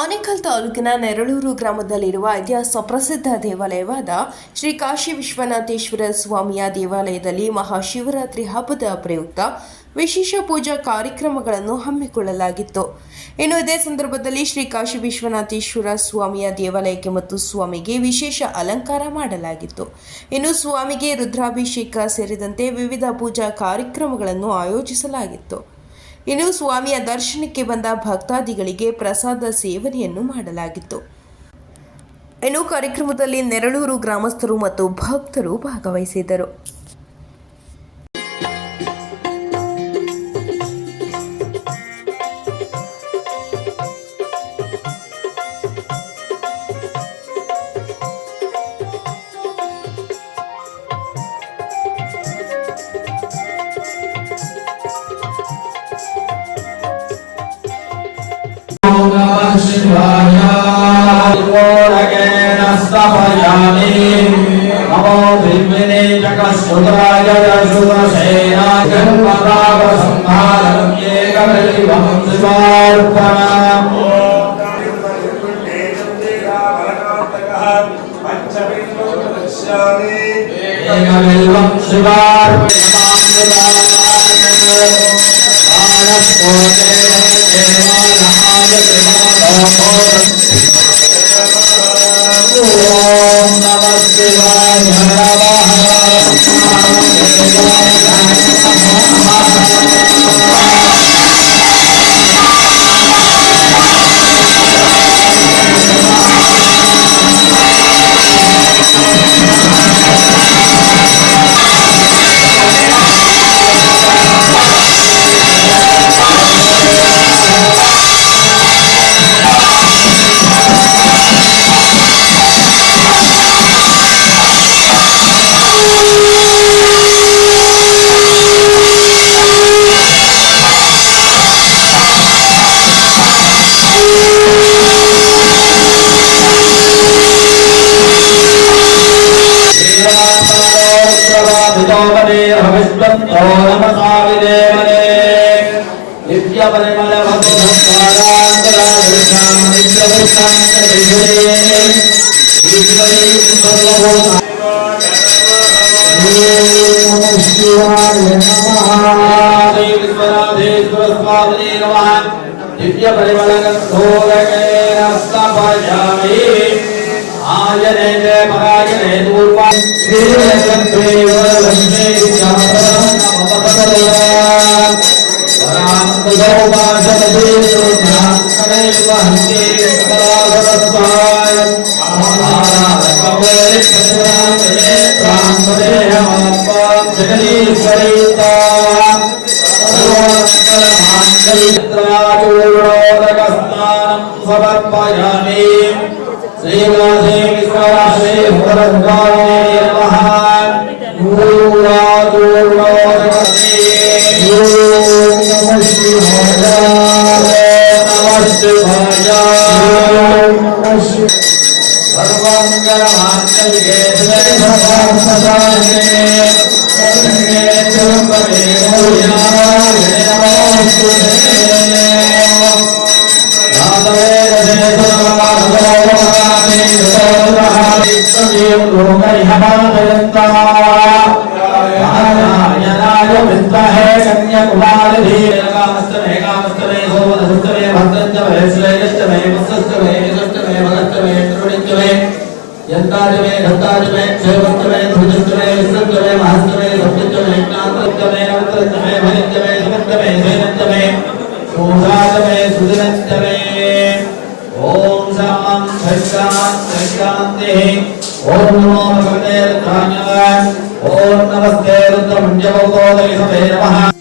ಆನೇಕಲ್ ತಾಲೂಕಿನ ನೆರಳೂರು ಗ್ರಾಮದಲ್ಲಿರುವ ಇತಿಹಾಸ ಪ್ರಸಿದ್ಧ ದೇವಾಲಯವಾದ ಶ್ರೀ ಕಾಶಿ ವಿಶ್ವನಾಥೇಶ್ವರ ಸ್ವಾಮಿಯ ದೇವಾಲಯದಲ್ಲಿ ಮಹಾಶಿವರಾತ್ರಿ ಹಬ್ಬದ ಪ್ರಯುಕ್ತ ವಿಶೇಷ ಪೂಜಾ ಕಾರ್ಯಕ್ರಮಗಳನ್ನು ಹಮ್ಮಿಕೊಳ್ಳಲಾಗಿತ್ತು. ಇನ್ನು ಇದೇ ಸಂದರ್ಭದಲ್ಲಿ ಶ್ರೀ ಕಾಶಿ ವಿಶ್ವನಾಥೇಶ್ವರ ಸ್ವಾಮಿಯ ದೇವಾಲಯಕ್ಕೆ ಮತ್ತು ಸ್ವಾಮಿಗೆ ವಿಶೇಷ ಅಲಂಕಾರ ಮಾಡಲಾಗಿತ್ತು. ಇನ್ನು ಸ್ವಾಮಿಗೆ ರುದ್ರಾಭಿಷೇಕ ಸೇರಿದಂತೆ ವಿವಿಧ ಪೂಜಾ ಕಾರ್ಯಕ್ರಮಗಳನ್ನು ಆಯೋಜಿಸಲಾಗಿತ್ತು. ಇನ್ನು ಸ್ವಾಮಿಯ ದರ್ಶನಕ್ಕೆ ಬಂದ ಭಕ್ತಾದಿಗಳಿಗೆ ಪ್ರಸಾದ ಸೇವನೆಯನ್ನು ಮಾಡಲಾಗಿತ್ತು. ಇನ್ನು ಕಾರ್ಯಕ್ರಮದಲ್ಲಿ ನೆರಳೂರು ಗ್ರಾಮಸ್ಥರು ಮತ್ತು ಭಕ್ತರು ಭಾಗವಹಿಸಿದ್ದರು. शिवाय गोरकेण स्थापयामि नमो भिन्विने चकस्रुताय सुरसेना जन्मदापसंहारम् एकमेवं शिवार्पणम् एकमेवं ఓం నమ శివాయ నమ शुक्लस्थो नमसाविदेवने नित्यपरिमलवद्धिसंस्कारान्तराधिष्ठां नित्यवृत्तान्तरिषये यन्ताजमे धत्ताजमे क्षेमन्तमे धृजन्तमे विसृन्तमे महस्तमे सप्तमे ज्ञान्तमे नवत्रमे भनित्यमे सुमन्तमे सेनन्तमे सोषातमे सुजनन्तमे ॐ शां शैशां ఓం నమో నమస్తే రుద్రమన్యవ ఓం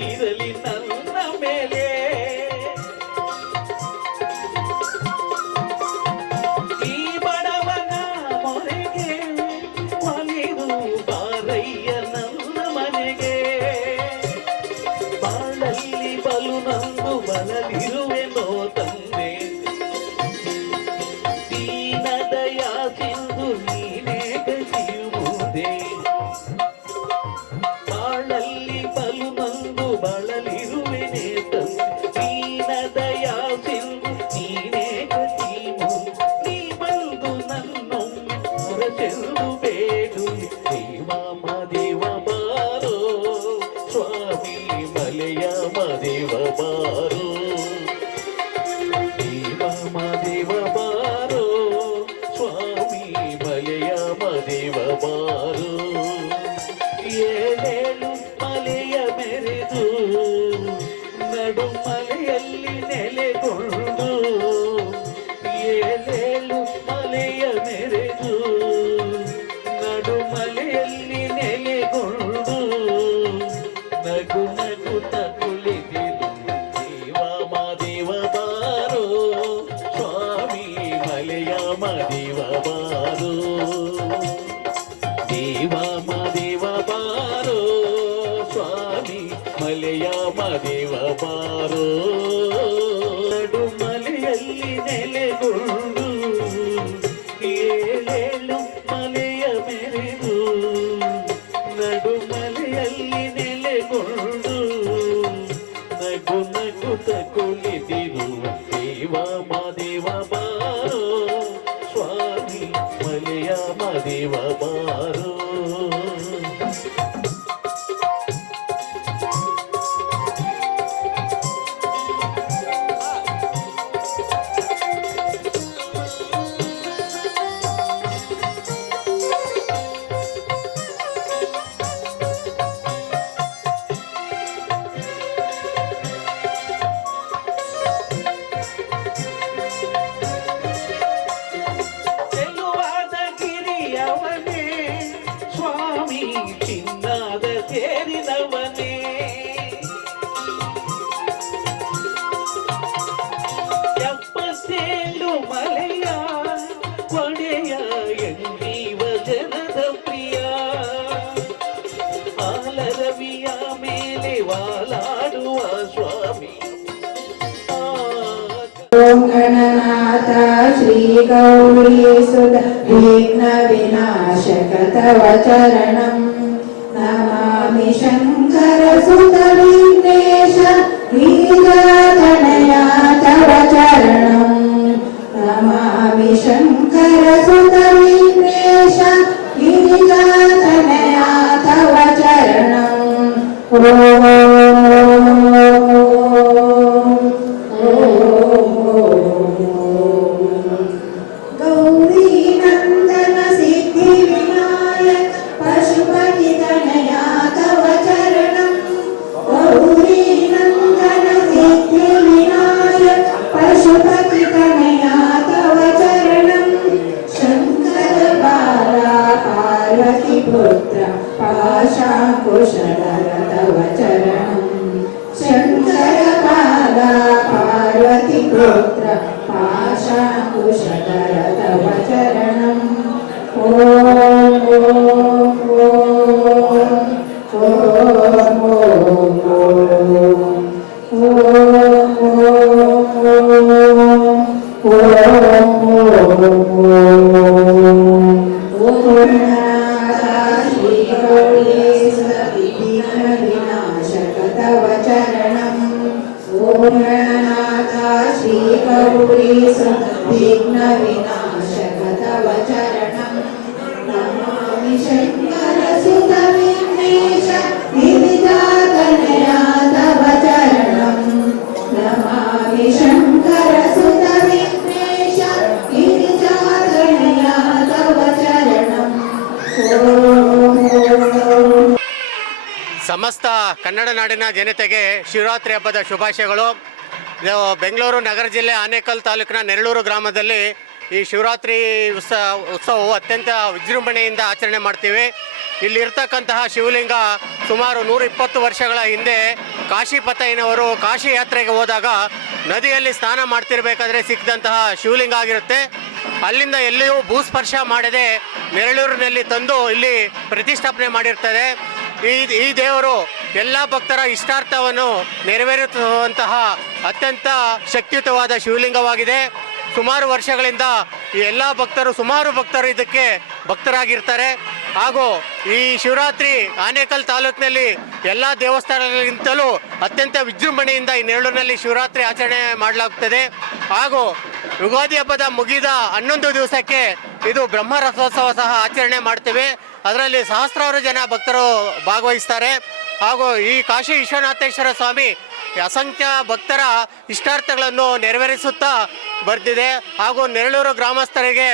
இரலி श्रीगौरीसुत विघ्नविनाशक तव चरणम् ಕನ್ನಡ ನಾಡಿನ ಜನತೆಗೆ ಶಿವರಾತ್ರಿ ಹಬ್ಬದ ಶುಭಾಶಯಗಳು. ಬೆಂಗಳೂರು ನಗರ ಜಿಲ್ಲೆ ಆನೇಕಲ್ ತಾಲೂಕಿನ ನೆರಳೂರು ಗ್ರಾಮದಲ್ಲಿ ಈ ಶಿವರಾತ್ರಿ ಉತ್ಸವ ಉತ್ಸವವು ಅತ್ಯಂತ ವಿಜೃಂಭಣೆಯಿಂದ ಆಚರಣೆ ಮಾಡ್ತೀವಿ. ಇಲ್ಲಿರ್ತಕ್ಕಂತಹ ಶಿವಲಿಂಗ ಸುಮಾರು ನೂರ ಇಪ್ಪತ್ತು ವರ್ಷಗಳ ಹಿಂದೆ ಕಾಶಿಪತಯ್ಯನವರು ಕಾಶಿ ಯಾತ್ರೆಗೆ ಹೋದಾಗ ನದಿಯಲ್ಲಿ ಸ್ನಾನ ಮಾಡ್ತಿರ್ಬೇಕಾದ್ರೆ ಸಿಕ್ಕಿದಂತಹ ಶಿವಲಿಂಗ ಆಗಿರುತ್ತೆ. ಅಲ್ಲಿಂದ ಎಲ್ಲಿಯೂ ಭೂಸ್ಪರ್ಶ ಮಾಡದೆ ನೆರಳೂರಿನಲ್ಲಿ ತಂದು ಇಲ್ಲಿ ಪ್ರತಿಷ್ಠಾಪನೆ ಮಾಡಿರ್ತದೆ. ಈ ಈ ದೇವರು ಎಲ್ಲ ಭಕ್ತರ ಇಷ್ಟಾರ್ಥವನ್ನು ನೆರವೇರಿಸುವಂತಹ ಅತ್ಯಂತ ಶಕ್ತಿಯುತವಾದ ಶಿವಲಿಂಗವಾಗಿದೆ. ಸುಮಾರು ವರ್ಷಗಳಿಂದ ಈ ಎಲ್ಲ ಭಕ್ತರು, ಸುಮಾರು ಭಕ್ತರು ಇದಕ್ಕೆ ಭಕ್ತರಾಗಿರ್ತಾರೆ. ಹಾಗೂ ಈ ಶಿವರಾತ್ರಿ ಆನೇಕಲ್ ತಾಲೂಕಿನಲ್ಲಿ ಎಲ್ಲ ದೇವಸ್ಥಾನಗಳಿಗಿಂತಲೂ ಅತ್ಯಂತ ವಿಜೃಂಭಣೆಯಿಂದ ಈ ನೆರಳೂರಿನಲ್ಲಿ ಶಿವರಾತ್ರಿ ಆಚರಣೆ ಮಾಡಲಾಗುತ್ತದೆ ಹಾಗೂ ಯುಗಾದಿ ಹಬ್ಬದ ಮುಗಿದ ಹನ್ನೊಂದು ದಿವಸಕ್ಕೆ ಇದು ಬ್ರಹ್ಮ ರಥೋತ್ಸವ ಸಹ ಆಚರಣೆ ಮಾಡ್ತೇವೆ. ಅದರಲ್ಲಿ ಸಹಸ್ರಾರು ಜನ ಭಕ್ತರು ಭಾಗವಹಿಸ್ತಾರೆ. ಹಾಗೂ ಈ ಕಾಶಿ ವಿಶ್ವನಾಥೇಶ್ವರ ಸ್ವಾಮಿ ಅಸಂಖ್ಯ ಭಕ್ತರ ಇಷ್ಟಾರ್ಥಗಳನ್ನು ನೆರವೇರಿಸುತ್ತಾ ಬರ್ತಿದೆ ಹಾಗೂ ನೆರಳೂರು ಗ್ರಾಮಸ್ಥರಿಗೆ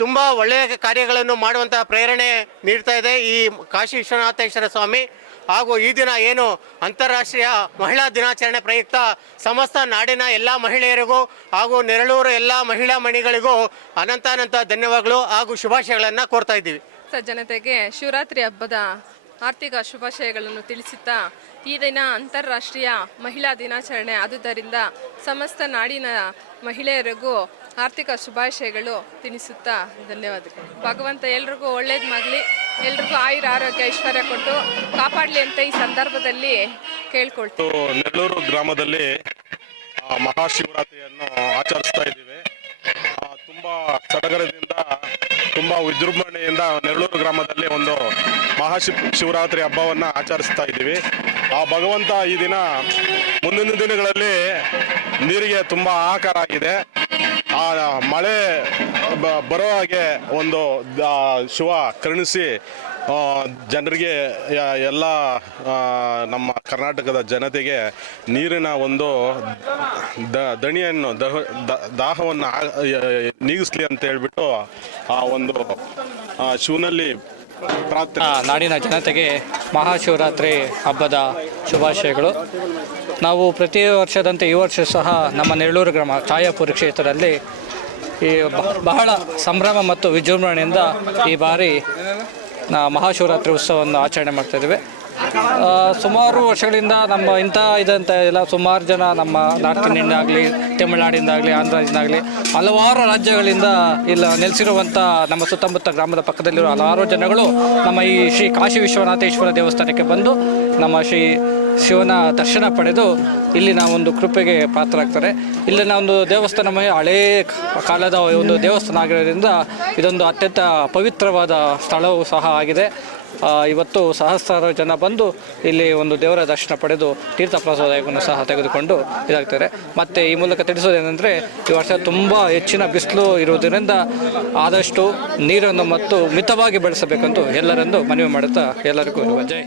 ತುಂಬ ಒಳ್ಳೆಯ ಕಾರ್ಯಗಳನ್ನು ಮಾಡುವಂತಹ ಪ್ರೇರಣೆ ನೀಡ್ತಾ ಇದೆ ಈ ಕಾಶಿ ವಿಶ್ವನಾಥೇಶ್ವರ ಸ್ವಾಮಿ. ಹಾಗೂ ಈ ದಿನ ಏನು ಅಂತಾರಾಷ್ಟ್ರೀಯ ಮಹಿಳಾ ದಿನಾಚರಣೆ ಪ್ರಯುಕ್ತ ಸಮಸ್ತ ನಾಡಿನ ಎಲ್ಲ ಮಹಿಳೆಯರಿಗೂ ಹಾಗೂ ನೆರಳೂರು ಎಲ್ಲ ಮಹಿಳಾ ಮಣಿಗಳಿಗೂ ಅನಂತಾನಂತ ಧನ್ಯವಾದಗಳು ಹಾಗೂ ಶುಭಾಶಯಗಳನ್ನು ಕೋರ್ತಾ ಇದ್ದೀವಿ. ಜನತೆಗೆ ಶಿವರಾತ್ರಿ ಹಬ್ಬದ ಆರ್ಥಿಕ ಶುಭಾಶಯಗಳನ್ನು ತಿಳಿಸುತ್ತಾ, ಈ ದಿನ ಅಂತಾರಾಷ್ಟ್ರೀಯ ಮಹಿಳಾ ದಿನಾಚರಣೆ ಆದುದರಿಂದ ಸಮಸ್ತ ನಾಡಿನ ಮಹಿಳೆಯರಿಗೂ ಆರ್ಥಿಕ ಶುಭಾಶಯಗಳು ತಿಳಿಸುತ್ತಾ, ಧನ್ಯವಾದಗಳು. ಭಗವಂತ ಎಲ್ರಿಗೂ ಒಳ್ಳೇದು ಮಾಡಲಿ. ಎಲ್ರಿಗೂ ಆಯುರ ಆರೋಗ್ಯ ಐಶ್ವರ್ಯ ಕೊಟ್ಟು ಕಾಪಾಡಲಿ ಅಂತ ಈ ಸಂದರ್ಭದಲ್ಲಿ ಕೇಳ್ಕೊಳ್ತೀವಿ ನೆಲ್ಲೂರು ಗ್ರಾಮದಲ್ಲಿ ಮಹಾಶಿವರಾತ್ರಿಯನ್ನು ಆಚರಿಸ್ತಾ ಇದ್ದೀವಿ. ತುಂಬಾ ಸಡಗರದಿಂದ ತುಂಬಾ ವಿಜೃಂಭಣೆಯಿಂದ ನೆರಳೂರು ಗ್ರಾಮದಲ್ಲಿ ಒಂದು ಮಹಾಶಿ ಶಿವರಾತ್ರಿ ಹಬ್ಬವನ್ನು ಆಚರಿಸ್ತಾ ಇದ್ದೀವಿ. ಆ ಭಗವಂತ ಈ ದಿನ ಮುಂದಿನ ದಿನಗಳಲ್ಲಿ ನೀರಿಗೆ ತುಂಬ ಆಕಾರ ಆಗಿದೆ. ಆ ಮಳೆ ಬರೋ ಹಾಗೆ ಒಂದು ಶಿವ ಕರುಣಿಸಿ ಜನರಿಗೆ ಎಲ್ಲ ನಮ್ಮ ಕರ್ನಾಟಕದ ಜನತೆಗೆ ನೀರಿನ ಒಂದು ದ, ದಣಿಯನ್ನು ದಹ ದಾಹವನ್ನು ನೀಗಿಸ್ಲಿ ಅಂತ ಹೇಳ್ಬಿಟ್ಟು ಆ ಒಂದು ಶೂನಲ್ಲಿ ಪ್ರಾರ್ಥನೆ ನಾಡಿನ ಜನತೆಗೆ ಮಹಾಶಿವರಾತ್ರಿ ಹಬ್ಬದ ಶುಭಾಶಯಗಳು. ನಾವು ಪ್ರತಿ ವರ್ಷದಂತೆ ಈ ವರ್ಷ ಸಹ ನಮ್ಮ ನೆರಳೂರು ಗ್ರಾಮ ಛಾಯಾಪುರ ಕ್ಷೇತ್ರದಲ್ಲಿ ಈ ಬಹಳ ಸಂಭ್ರಮ ಮತ್ತು ವಿಜೃಂಭಣೆಯಿಂದ ಈ ಬಾರಿ ಮಹಾಶಿವರಾತ್ರಿ ಉತ್ಸವವನ್ನು ಆಚರಣೆ ಮಾಡ್ತಾ ಇದ್ದೇವೆ. ಸುಮಾರು ವರ್ಷಗಳಿಂದ ನಮ್ಮ ಇಂಥ ಇದಂತ ಎಲ್ಲ ಸುಮಾರು ಜನ ನಮ್ಮ ನಾರ್ತ್ ಆಗಲಿ, ತಮಿಳುನಾಡಿಂದಾಗಲಿ ಆಂಧ್ರದಿಂದಾಗಲಿ ಹಲವಾರು ರಾಜ್ಯಗಳಿಂದ ಇಲ್ಲ ನೆಲೆಸಿರುವಂಥ ನಮ್ಮ ಸುತ್ತಮುತ್ತ ಗ್ರಾಮದ ಪಕ್ಕದಲ್ಲಿರುವ ಹಲವಾರು ಜನಗಳು ನಮ್ಮ ಈ ಶ್ರೀ ಕಾಶಿ ವಿಶ್ವನಾಥೇಶ್ವರ ದೇವಸ್ಥಾನಕ್ಕೆ ಬಂದು ನಮ್ಮ ಶ್ರೀ ಶಿವನ ದರ್ಶನ ಪಡೆದು ಇಲ್ಲಿನ ಒಂದು ಕೃಪೆಗೆ ಪಾತ್ರರಾಗ್ತಾರೆ. ಇಲ್ಲಿನ ಒಂದು ದೇವಸ್ಥಾನ ಹಳೇ ಕಾಲದ ಒಂದು ದೇವಸ್ಥಾನ ಆಗಿರೋದ್ರಿಂದ ಇದೊಂದು ಅತ್ಯಂತ ಪವಿತ್ರವಾದ ಸ್ಥಳವೂ ಸಹ ಆಗಿದೆ. ಇವತ್ತು ಸಹಸ್ರಾರು ಜನ ಬಂದು ಇಲ್ಲಿ ಒಂದು ದೇವರ ದರ್ಶನ ಪಡೆದು ತೀರ್ಥ ಪ್ರಸಾದವನ್ನು ಸಹ ತೆಗೆದುಕೊಂಡು ಇದಾಗ್ತಾರೆ. ಮತ್ತು ಈ ಮೂಲಕ ತಿಳಿಸೋದೇನೆಂದರೆ, ಈ ವರ್ಷ ತುಂಬ ಹೆಚ್ಚಿನ ಬಿಸಿಲು ಇರುವುದರಿಂದ ಆದಷ್ಟು ನೀರನ್ನು ಮತ್ತು ಮಿತವಾಗಿ ಬೆಳೆಸಬೇಕೆಂದು ಎಲ್ಲರೆಂದು ಮನವಿ ಮಾಡುತ್ತಾ ಎಲ್ಲರಿಗೂ ಜೈ